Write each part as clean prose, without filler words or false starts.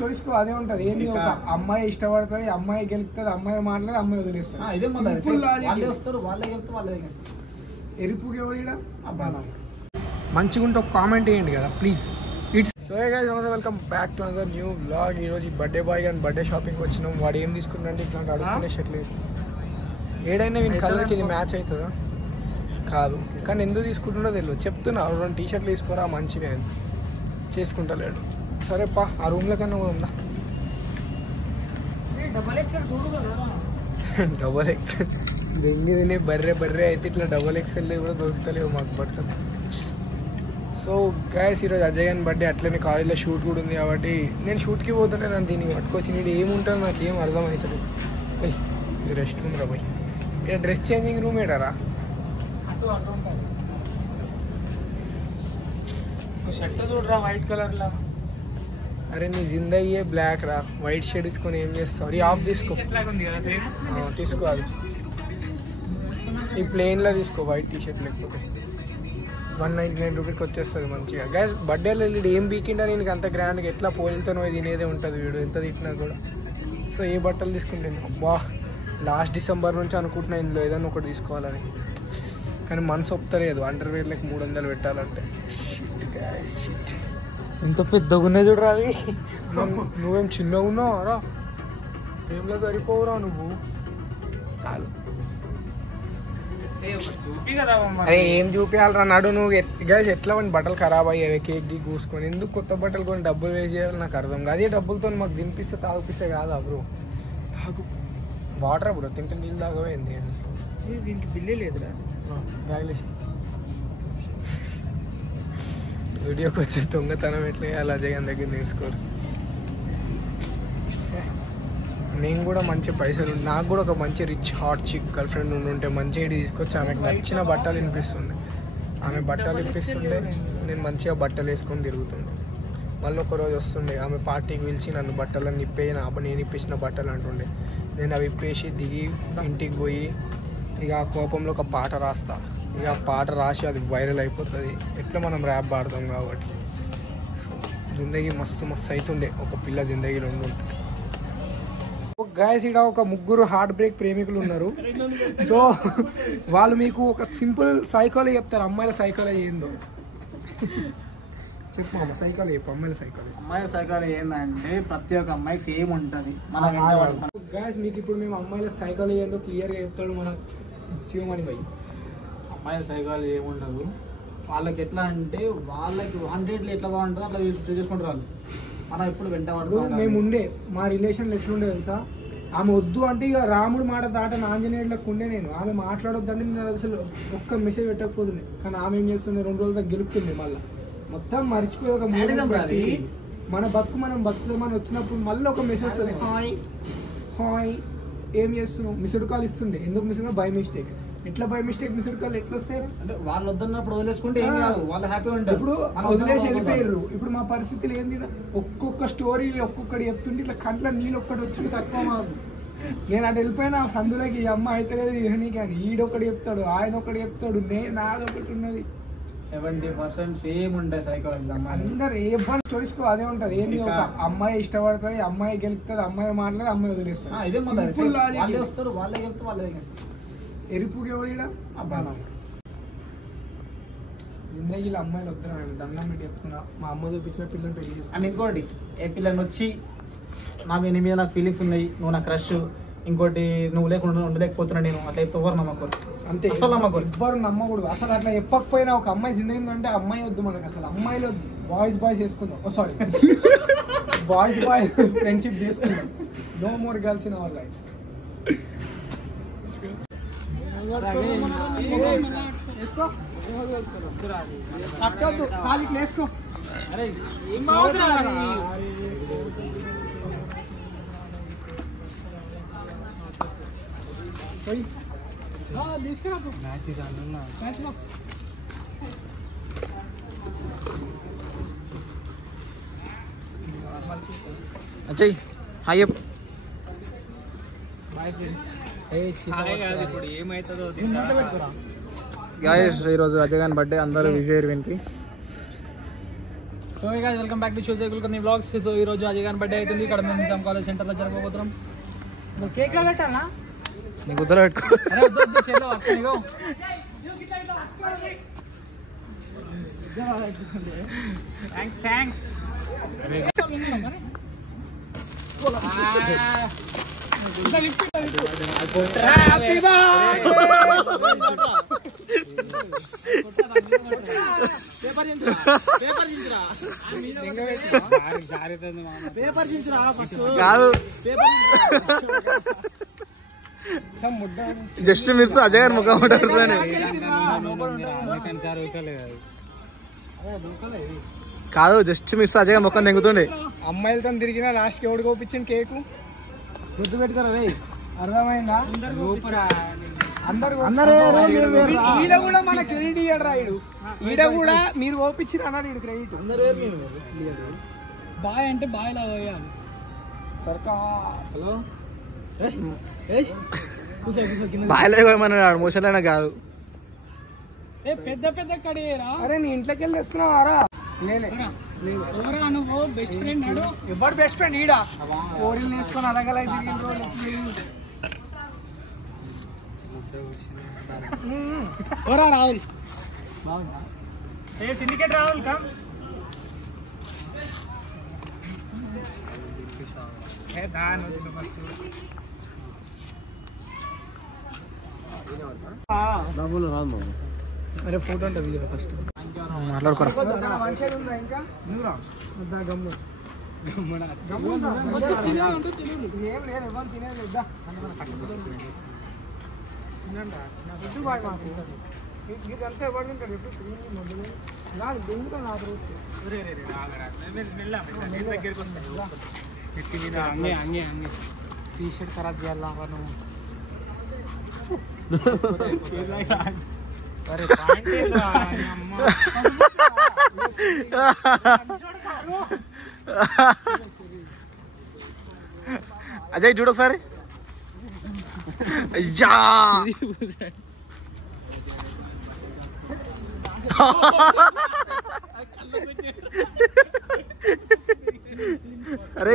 చూసుకో అదే ఉంటది. ఏంటి ఒక అమ్మాయి ఇష్టపడుతుంది, అమ్మాయి గెలుస్తుంది, అమ్మాయి మాట్లాడి అమ్మాయి వదిలేస్తుంది. ఎరుపుకి ఎవరు మంచిగా ఉంటే ఒక కామెంట్ వేయండి కదా please. It's so guys welcome back to another new vlog. ఈరోజు బర్త్డే బాయ్ అండ్ బర్త్డే షాపింగ్కి వచ్చినాం. వాడు ఏం తీసుకున్నాడంటే ఇట్లాంటి అడుగుతున్న షర్ట్లు వేసుకున్నాం. ఏడైనా వీని కలర్కి ఇది మ్యాచ్ అవుతుందా కాదు, కానీ ఎందుకు తీసుకుంటుండో తెలియదు. చెప్తున్నా 2 టీ-షర్ట్లు తీసుకోరా మంచిగా చేసుకుంటలేడు. సరేపా ఆ రూమ్లో కన్నా ఉందా డబల్ ఎక్సెల్ దెంగి తినే బర్రె అయితే ఇట్లా డబల్ ఎక్సెల్ కూడా దొరుకుతలేవు మాకు బట్టలు. సో గైస్ ఈరోజు అజయ్ అని బర్త్డే, అట్లనే కాలేజ్లో షూట్ కూడా ఉంది కాబట్టి నేను షూట్కి పోతుంటే నన్ను దీనికి పట్టుకొచ్చి నేను ఏముంటుందో నాకు ఏం అర్థమవుతుంది. ఇది రెస్ట్ రూమ్ రా పోయి, ఇక్కడ డ్రెస్ చేంజింగ్ రూమ్ ఏడారా షర్ట్ చూడరా వైట్ కలర్లో. అరే నీ జిందగీ బ్లాక్ రా, వైట్ షర్ట్ తీసుకొని ఏం చేస్తావు? ఆఫ్ తీసుకో, తీసుకో అది ఈ ప్లెయిన్లో తీసుకో, వైట్ టీ-షర్ట్ లేకపోతే 199 రూపీస్కి వచ్చేస్తుంది మంచిగా. గ్యాస్ బర్త్డేలో వెళ్ళి ఏం బీకిండా నేను అంత గ్రాండ్గా ఎట్లా పోలితో తినేదే ఉంటుంది వీడు ఎంత తిట్టినా కూడా. సో ఏ బట్టలు తీసుకుంటాను బా, లాస్ట్ డిసెంబర్ నుంచి అనుకుంటున్నా ఇందులో ఏదైనా ఒకటి తీసుకోవాలని, కానీ మనసు ఒప్పుతలేదు. అండర్వేర్లకు 300 పెట్టాలంటే. షిట్ ఎంత పెద్దగా ఉన్నాయి చూడరా అవి. నువ్వేం చిన్నగా ఉన్నావు రా, ప్రేమలో సరిపోవురా నువ్వు. చాలు అరే ఏం చూపించాలరా నాడు నువ్వు. గ్యాస్ ఎట్లా బట్టలు ఖరాబ్ అయ్యాయి కేక్ గీ కూసుకొని, ఎందుకు కొత్త బట్టలు కొని డబ్బులు వేస్ట్ చేయాలి నాకు అర్థం కాదు. అదే డబ్బులతో మాకు తినిపిస్తే తాగిపిస్తే కాదా బ్రో? తాగు వాటర్ బ్రో, తింటే నీళ్ళు తాగవేంది. దీనికి బిల్లే లేదురా బ్యాగ్లేసి వీడియోకి వచ్చిన దొంగతనం ఎట్లా అలా జగన్ దగ్గర నేర్చుకోరు. నేను కూడా మంచి పైసలు, నాకు కూడా ఒక మంచి rich hot chick girlfriend ఉంటే మంచిగా తీసుకొచ్చి ఆమెకు నచ్చిన బట్టలు వినిపిస్తుండే, ఆమె బట్టలు ఇప్పిస్తుండే, నేను మంచిగా బట్టలు వేసుకొని తిరుగుతుండే. మళ్ళీ ఒకరోజు వస్తుండే ఆమె పార్టీకి పిలిచి నన్ను బట్టలన్నీ ఇప్పేయి, నేను ఇప్పించిన బట్టలు అంటుండే. నేను అవి ఇప్పేసి దిగి ఇంటికి పోయి ఇక ఆ కోపంలో ఒక పాట రాస్తా. ఇక ఆ పాట రాసి అది వైరల్ అయిపోతుంది. ఎట్లా మనం ర్యాప్ పాడతాం కాబట్టి. జిందగీ మస్తు అవుతుండే ఒక పిల్ల జిందగీలో ఉంటుండే. గాయస్ ఇక్కడ ఒక 3 హార్ట్ బ్రేక్ ప్రేమికులు ఉన్నారు. సో వాళ్ళు మీకు ఒక సింపుల్ సైకాలజీ చెప్తారు, అమ్మాయిల సైకాలజీ ఏందో చెప్పు. అమ్మ సైకాలజీ చెప్పు, అమ్మాయిల సైకాలజీ. అమ్మాయిల సైకాలజీ ఏంటంటే ప్రతి ఒక్క అమ్మాయికి సేమ్ ఉంటుంది. గాయస్ మీకు ఇప్పుడు మేము అమ్మాయిల సైకాలజీ ఏందో క్లియర్గా చెప్తాడు మన శివమణి భయ్. అమ్మాయిల సైకాలజీ ఏముండదు, వాళ్ళకి ఎట్లా అంటే వాళ్ళకి 100లో ఎట్లా బాగుంటుందో అట్లా చేసుకుంటారు వాళ్ళు. మనం ఎప్పుడు వెంట పడుతుంది. మేము ఉండే మా రిలేషన్లో ఎట్లుండే తెలుసా, ఆమె వద్దు అంటే ఇక రాముడు మాట దాట ఆంజనేయులకు ఉండే నేను. ఆమె మాట్లాడొద్దంటే నేను అసలు ఒక్క మెసేజ్ పెట్టకపోతుండే, కానీ ఆమె ఏం చేస్తుంది 2 రోజుల గెలుపుతుంది. మళ్ళీ మొత్తం మర్చిపోయి ఒక మన బతుకు మనం బతుకుదామని వచ్చినప్పుడు మళ్ళీ ఒక మెసేజ్ వస్తుంది, హాయ్ హాయ్ ఏం చేస్తున్నావు, మిస్డ్ కాల్ ఇస్తుండే. ఎందుకు మిస్డ్ కాల్? By mistake. ఎట్లా బై మిస్టేక్ మిస్డ్ కాల్ ఎట్లా వస్తాయి అంటే వాళ్ళు వద్దన్నప్పుడు వదిలేసుకుంటే ఏం కాదు, వాళ్ళు హ్యాపీగా ఉంటారు. ఇప్పుడు వదిలేసి వెళ్ళిపోయారు. ఇప్పుడు మా పరిస్థితులు ఏంది, ఒక్కొక్క స్టోరీ ఒక్కొక్కటి చెప్తుంటే ఇట్లా కంట్లో నీళ్ళు ఒక్కటి వచ్చి తక్కువ మాకు. నేను అటు వెళ్ళిపోయినా సందులోకి ఈ అమ్మ అయితే లేదు ఇహనీ, కానీ ఈడొకటి చెప్తాడు, ఆయన ఒకటి చెప్తాడు, నాదొకటి ఉన్నది. 70% సేమ్ ఉంటాయి సైకాలజీ. అందరు ఏ పని స్టోరీస్కో అదే ఉంటది. ఏంటి ఒక అమ్మాయి ఇష్టపడుతుంది, అమ్మాయి గెలుస్తుంది, అమ్మాయి మాట్లాడి అమ్మాయి వదిలేస్తుంది. వాళ్ళే గెలుస్తారు వాళ్ళే. ఎరుపుకి ఎవరు అబ్బాయి జిందగీలో అమ్మాయిలు వద్దురా, దండం పెట్టి చెప్తున్నా. మా అమ్మ చూపించిన పిల్లని పెళ్లి చేసుకుని. ఇంకోటి ఏ పిల్లని వచ్చి నీ మీద నాకు ఫీలింగ్స్ ఉన్నాయి, నువ్వు నా క్రష్, ఇంకోటి నువ్వు లేకుండా ఉండలేకపోతున్నా నేను అట్లా చెప్తే ఎవరు నమ్మకూడదు. అంతే, అసలు నమ్మకూడదు, ఎవ్వరు నమ్మకూడదు. అసలు అట్లా చెప్పకపోయినా ఒక అమ్మాయి జిందగీ అంటే అమ్మాయి వద్దు మనకు, అసలు అమ్మాయిలు వద్దు. బాయ్స్ చేసుకుందాం, సారీ బాయ్స్ ఫ్రెండ్షిప్ చేసుకుందాం. No more girls in our life. ఖాళీకి వేసుకో. Ajay hi bye friends. Guys ఈరోజు అజయ్ గారి బర్త్డే, అందరూ విజయ్ విన్కి so guys welcome back to Shivasai Kulkarni vlogs. So ఈ రోజు అజయ్ గారి బర్త్డే అవుతుంది. ఇక్కడ మేము నిజాం కాలేజ్ సెంటర్లో జరగబోతున్నాం. నువ్వు కేక్ లో పెట్టాలా? నీకు వద్దలు పెట్టుకో. అరే వద్దు చేలో అక్కడిగో. థ్యాంక్స్. జస్ట్ మిస్ అజయ్ గారు ముఖం ఉంటారు. కాదు జస్ట్ మిస్ అజయ్ గారు ముఖం తెంగుతుండే. అమ్మాయిలతో తిరిగిన లాస్ట్ ఎవడు కోపించింది కేకు గుర్తు పెట్టుకోరా. అర్థమైందా? ఈడ కూడా మన క్రెడిట్ ఇయ్యడు రా. ఈడ కూడా మీరు ఓపించిన అన్నారు ఈడు క్రెడిట్. బాయ్ అంటే బాయ్ లా పోయాలి సర్కా. హలో బాయ్లో ఏమన్నాడు మోషన్ అయినా కాదు. పెద్ద పెద్ద కడియేరా. అరే నీ ఇంట్లోకి వెళ్ళి వస్తున్నావారా? నువ్వు బెస్ట్ ఫ్రెండ్ నాడు. ఎవరు బెస్ట్ ఫ్రెండ్? ఈడ ఓరిల్ వేసుకొని అలగలై రాహుల్ సిండికేట్ రాహుల్ కమ్. అరే ఫోటో అంటే వీడియో ఫస్ట్ మాట్లాడుకోరా. టీ షర్ట్ ఖరాబ్ చేయాలా నువ్వు? అజయ్ చూడు ఒకసారి. అయ్యా అరే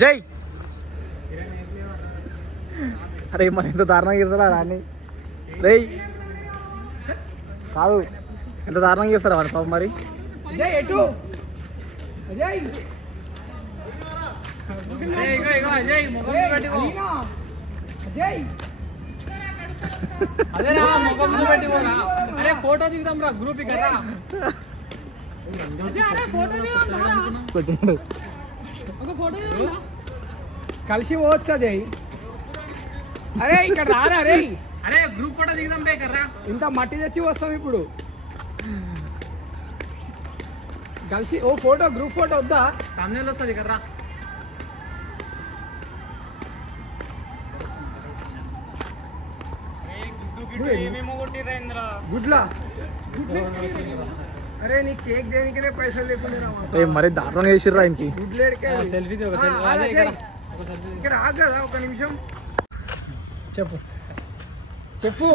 జై అరే మన ఎంత దారుణంగా చేస్తారా రాని రే. కాదు ఎంత దారుణంగా చేస్తారా మన పాప మరి. అజయ్ ఎటు? అజయ్ అదేరా ముఖం పెట్టి పోరా. అరే ఫోటో దిగుదాం రా గ్రూప్ ఇక్కడ. కలిసి పోవచ్చు అజయ్. అరే ఇక్కడ రారా రే. అరే గ్రూప్ ఫోటో దిగుదాం బే కర్రా. ఇంత మట్టి తెచ్చి వస్తాం ఇప్పుడు కలిసి. ఓ ఫోటో గ్రూప్ ఫోటో వద్దా? సామ్నేలో వస్తుంది కర్రా. గుడ్లా. అరే నీ కేక్ దేనికనే పైసలు లేకుండా మరి దారుణంగా చేసిర్రా ఇంకి. సెల్ఫీ ఇక్కడ ఆగదా ఒక నిమిషం. చెప్పు చెప్పు.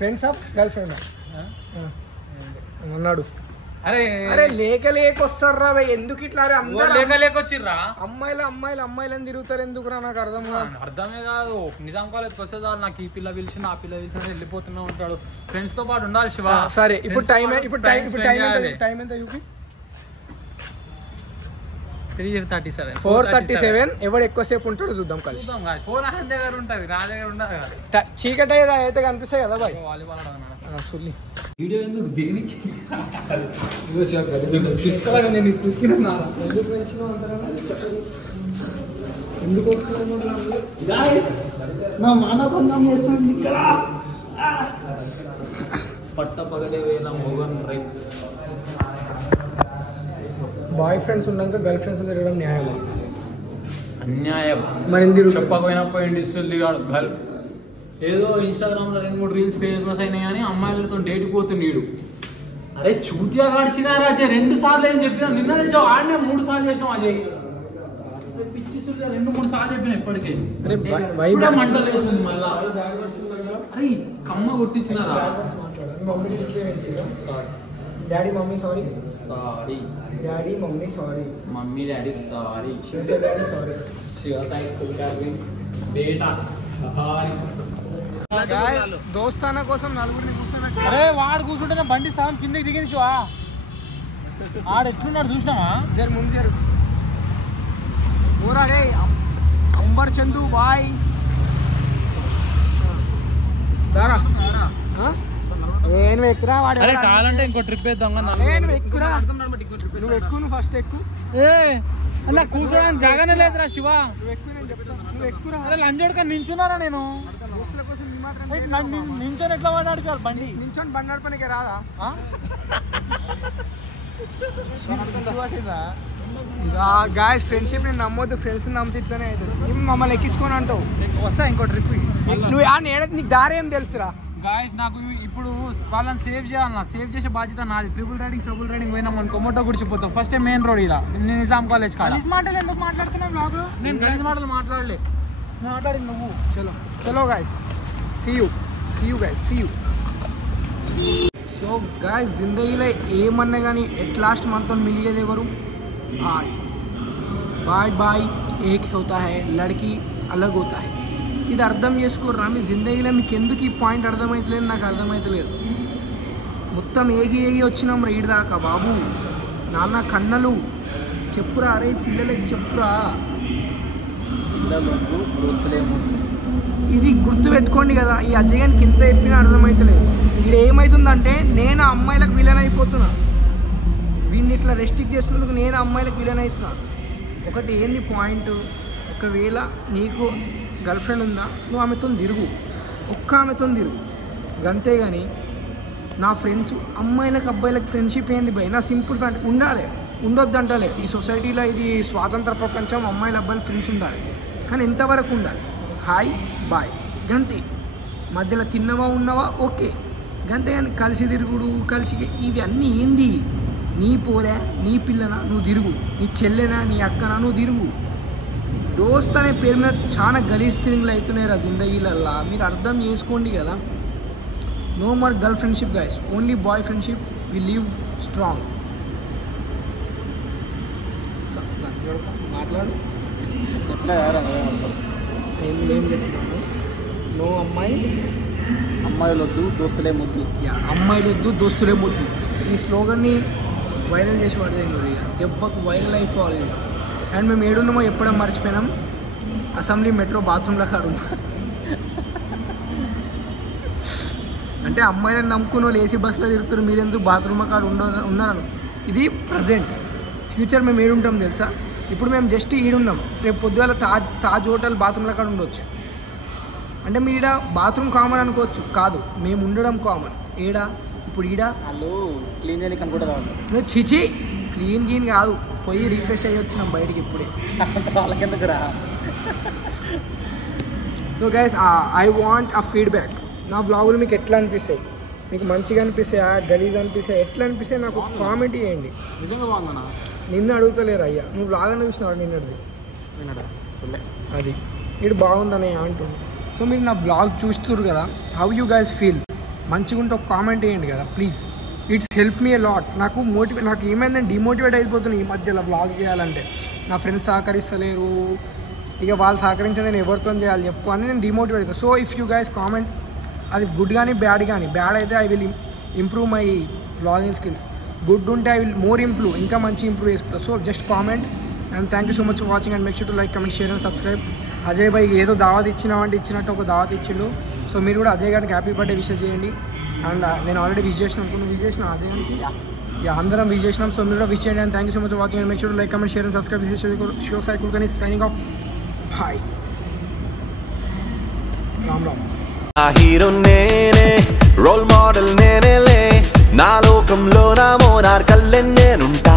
ఫ్రెండ్స్ ఆఫ్ గర్ల్ ఫ్రెండ్ అన్నాడు. అరే అరే లేకొస్తారా ఎందుకు ఇట్లా? అరే అందరూ లేకొచ్చిర్రా. అమ్మాయిలని తిరుగుతారు ఎందుకురా? నాకు అర్థమే కాదు. నిజాం కాలేజ్కి వస్తే చాలు నాకు ఈ పిల్ల పిలిచిన ఆ పిల్ల పిలిచిన వెళ్ళిపోతున్నా ఉంటాడు. ఫ్రెండ్స్ తో పాటు ఉండాలి శివ. సరే ఇప్పుడు టైం ఎంత చూపి? 3:37. 4:37. ఎవడు ఎక్కువసేపు ఉంటాడో చూద్దాం కలిసి. ఫోన్ ఆయన దగ్గర ఉంటుంది, నా దగ్గర ఉండదు. చీకటి అయితే కనిపిస్తాయి కదా బాయ్. వాలీబాల్ ఆడదాం సుల్లి. వీడియో ఎందుకు దేనికి? నా మానభంగం చేస్తుంది ఇక్కడ. పట్టపగలే వేళ మోగన్ రైట్. బాయ్ ఫ్రెండ్స్ ఉన్నాక గర్ల్ ఫ్రెండ్స్ తిరగడం న్యాయమా? అన్యాయం. మరి చెప్పకపోయినా పోయింది ఇస్తుంది గర్ల్. ఏదో ఇన్స్టాగ్రామ్ లో 2-3 రీల్స్ ఫేమస్ అయినాయి కానీ అమ్మాయిలతో డేట్ పోతున్నాడు. అరే చూతియా కాడిచినారా అజయ్, 2 సార్లు ఏం చెప్పినా. నిన్న తెచ్చావు ఆడనే 3 సార్లు చేసినావు అజయ్. పిచ్చి 2-3 సార్లు చెప్పిన ఇప్పటికే. మంటలు వేస్తుంది మళ్ళా. అరే కమ్మ కొట్టించినారా. Daddy mummy sorry. Sorry daddy mummy sorry. Mummy daddy sorry. Daddy sorry. Shiva Sai Kulkarni బేటా సారీ. దోస్తానా కోసం నలుగురిని కూర్చోబెట్టి. అరే వాడు కూర్చుంటే బండి సగం కిందకి దిగిన శివా. ఆడు ఎట్లున్నాడు చూసినావా? జరు ముందు జరు ఊరా రే అంబర్ చందు బాయ్ దారా. నేను ఎక్కురా వాడు. అరే కావాలంటే ఇంకో ట్రిప్ వేద్దాం. నువ్వు ఎక్కురా. నువ్వు ఎక్కువ. నువ్వు ఫస్ట్ ఎక్కువ. అలా కూర్చోడానికి జాగానే లేదురా శివ. నువ్వు ఎక్కువ. నేను చెప్తాను. నువ్వు ఎక్కురా. అరే లంచోడుగా నించున్నారా నేను? దోస్తుల కోసం మాత్రం నించొని ఎట్లా వాడాడు బండి? నించొని బండి నడపనికి రాదా? గాయస్ ఫ్రెండ్షిప్ నేను నమ్మొద్దు. ఫ్రెండ్స్ నమ్మితే ఇట్లనే అవుతుంది. మమ్మల్ని ఎక్కించుకొని అంటావు. వస్తా ఇంకో ట్రిప్. నువ్వు నీకు దారి ఏం తెలుసురా? గాయస్ నాకు ఇప్పుడు వాళ్ళని సేవ్ చేయాలన్నా. సేవ్ చేసే బాధ్యత నాది. ట్రిపుల్ రైడింగ్ పోయినాం అనుకో మొట్ట గుడిచిపోతాం. ఫస్ట్ మెయిన్ రోడ్ ఇలా నిజాం కాలేజ్ కాడ. మాటలు ఎందుకు మాట్లాడుతున్నావు బ్లాగ్? నేను గలీజ్ మాటలు మాట్లాడలే. మాట్లాడింది నువ్వు. చలో guys see you guys. So guys జిందగీలో ఏమన్నా కానీ ఎట్ లాస్ట్ మనతో మిలిగేది ఎవరు? బాయ్ ఏక్ హోతా హై, లడ్కీ అలగ్ హోతా హై. ఇది అర్థం చేసుకోర్రా. మీ జిందగీలో మీకు ఎందుకు ఈ పాయింట్ అర్థమవుతలేదు? నాకు అర్థమవుతలేదు. మొత్తం ఏగి వచ్చినాం రైడ్ దాకా. బాబు నాన్న కన్నలు చెప్పురా. అరే పిల్లలకి చెప్పురా. పిల్లలు దోస్తులే ముందు. ఇది గుర్తుపెట్టుకోండి కదా. ఈ అజయన్కి ఎంత చెప్పినా అర్థమవుతలేదు. ఇది ఏమవుతుందంటే నేను అమ్మాయిలకు విలన్ అయిపోతున్నా. వీడిని ఇట్లా రెస్ట్రిక్ట్ చేస్తున్నందుకు నేను అమ్మాయిలకు విలన్ అవుతున్నా. ఒకటి ఏంది పాయింట్, ఒకవేళ నీకు గర్ల్ ఫ్రెండ్ ఉందా, నువ్వు ఆమెతో తిరుగు. ఆమెతో తిరుగు అంతేగాని నా ఫ్రెండ్స్ అమ్మాయిలకు అబ్బాయిలకు ఫ్రెండ్షిప్ ఏంది భయ్? నా సింపుల్ ఫ్యాన్ ఉండాలి, ఉండొద్దు అంటలే. ఈ సొసైటీలో ఇది స్వాతంత్ర ప్రపంచం. అమ్మాయిలు అబ్బాయిలు ఫ్రెండ్స్ ఉండాలి, కానీ ఎంతవరకు ఉండాలి? హాయ్ బాయ్ గంతే. మధ్యలో తిన్నవా ఉన్నవా ఓకే గంతే. కానీ కలిసి తిరుగుడు కలిసి ఇవి అన్నీ ఏంది? నీ పోలే, నీ పిల్లనా నువ్వు తిరుగు, నీ చెల్లెనా నీ అక్కనా నువ్వు తిరుగు. దోస్త్ అనే పేరు మీద చాలా గలీజ్ థింగ్లు అవుతున్నాయి రా జిందగీలల్లా. మీరు అర్థం చేసుకోండి కదా. No more girl friendship guys, only boy friendship. We live strong. మాట్లాడు. ఏం చెప్తున్నాను? నో అమ్మాయిలు వద్దు దోస్తులే ముద్దు. అమ్మాయిలు వద్దు దోస్తులే ముద్దు. ఈ స్లోగన్ని వైరల్ చేసి పడదేం కదా. దెబ్బకు వైరల్ అయిపోవాలి. అండ్ మేము ఏడున్నామో ఎప్పుడో మర్చిపోయినాం. అసెంబ్లీ మెట్రో బాత్రూంలో కాడు. అంటే అమ్మాయిలను నమ్ముకుని వాళ్ళు ఏసీ బస్సులో తిరుగుతారు, మీరెందుకు బాత్రూమ్ కాడ ఉన్నారను. ఇది ప్రజెంట్. ఫ్యూచర్ మేము ఏడుంటాం తెలుసా? ఇప్పుడు మేము జస్ట్ ఈడున్నాం, రేపు పొద్దుగాల తాజ్ హోటల్ బాత్రూంలో కాడ ఉండొచ్చు. అంటే మీరు ఈడ బాత్రూమ్ కామన్ అనుకోవచ్చు, కాదు మేము ఉండడం కామన్. ఇప్పుడు వాళ్ళు క్లీన్ చేయడానికి కూడా రావాలి. చిచి క్లీన్ కాదు, పోయి రిఫ్రెష్ అయ్యి వచ్చినాం బయటికి ఇప్పుడే. వాళ్ళకెందుకు రా. So guys I want a feedback. నా బ్లాగులు మీకు ఎట్లా అనిపిస్తాయి? మీకు మంచిగా అనిపిస్తాయా, గలీజ్ అనిపిస్తాయి, ఎట్లా అనిపిస్తాయి నాకు కామెంట్ చేయండి. నిజంగా బాగుందన్నా. నిన్ను అడుగుతలేరు అయ్యా, నువ్వు బ్లాగ్ అనిపిస్తున్నాడు నిన్నది. అది ఇటు బాగుందని అంటుంది. సో మీరు నా బ్లాగ్ చూస్తున్నారు కదా, హౌ యూ గైస్ ఫీల్? మంచిగా ఉంటే ఒక కామెంట్ వేయండి కదా please. It's help me a lot. నాకు ఏమైందని డిమోటివేట్ అయిపోతున్నాయి ఈ మధ్యలో బ్లాగ్ చేయాలంటే. నా ఫ్రెండ్స్ సహకరిస్తలేరు, ఇక వాళ్ళు సహకరించే నేను ఎవరితో చేయాలి చెప్పు అని నేను డిమోటివేట్ అవుతాను. So if you guys comment, అది గుడ్ కానీ బ్యాడ్ కానీ, బ్యాడ్ అయితే I will improve my blogging skills. Good ఉంటే ఐ విల్ మోర్ ఇంప్రూవ్, ఇంకా మంచి ఇంప్రూవ్ చేసుకుంటాను. So just comment. And thank you so much for watching and make sure to like, comment, share and subscribe. Ajay భాయ్ ఏదో దావత్ ఇచ్చినామంటే ఇచ్చినట్టు ఒక దావత్ ఇచ్చిండు. సో మీరు కూడా అజయ్ గారికి హ్యాపీ బర్త్డే విషెస్ చేయండి. అండ్ నేను ఆల్రెడీ విష్ చేసిన అనుకున్నాను, విష్ చేసిన అజయ్ గారికి, అందరం విష్ చేసినాం. సో మీరు కూడా విష్ చేయండి. And thank you so much for watching and make sure to like, comment, share and subscribe. షో సైకిల్ కానీ signing off. Bye. Ram Ram. Hero నేనే, రోల్ మోడల్ నేనేలే, నా లోకంలో నా మోనార్కల్లే నేనుంటా.